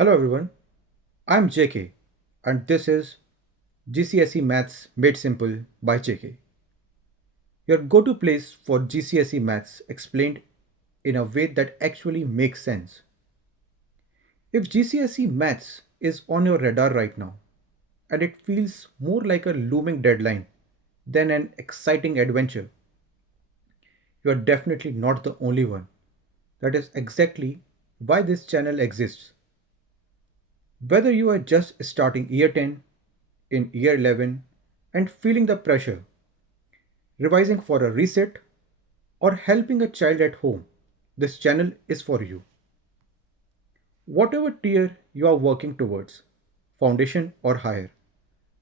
Hello everyone, I'm JK and this is GCSE Maths Made Simple by JK, your go to place for GCSE Maths explained in a way that actually makes sense. If GCSE Maths is on your radar right now and it feels more like a looming deadline than an exciting adventure, you are definitely not the only one. That is exactly why this channel exists. Whether you are just starting year 10, in year 11, and feeling the pressure, revising for a reset, or helping a child at home, this channel is for you. Whatever tier you are working towards, foundation or higher,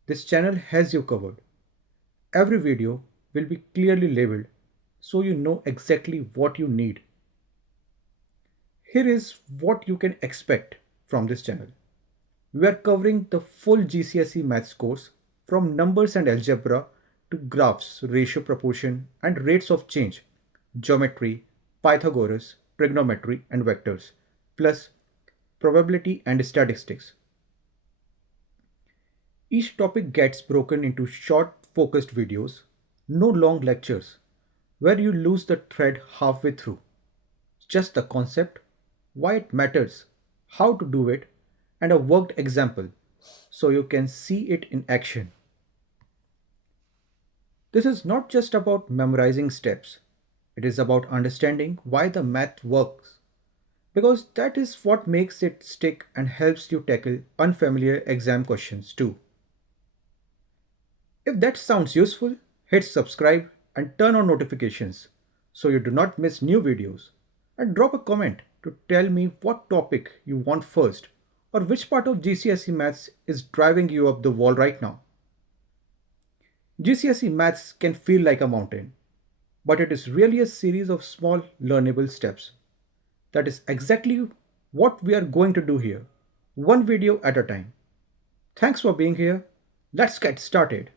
this channel has you covered. Every video will be clearly labeled so you know exactly what you need. Here is what you can expect from this channel. We are covering the full GCSE Maths course from numbers and algebra to graphs, ratio proportion, and rates of change, geometry, Pythagoras, trigonometry, and vectors, plus probability and statistics. Each topic gets broken into short, focused videos, no long lectures, where you lose the thread halfway through. Just the concept, why it matters, how to do it, and a worked example so you can see it in action. This is not just about memorizing steps, it is about understanding why the math works. Because that is what makes it stick and helps you tackle unfamiliar exam questions too. If that sounds useful, hit subscribe and turn on notifications so you do not miss new videos. And drop a comment to tell me what topic you want first or which part of GCSE Maths is driving you up the wall right now. GCSE Maths can feel like a mountain, but it is really a series of small learnable steps. That is exactly what we are going to do here, one video at a time. Thanks for being here. Let's get started.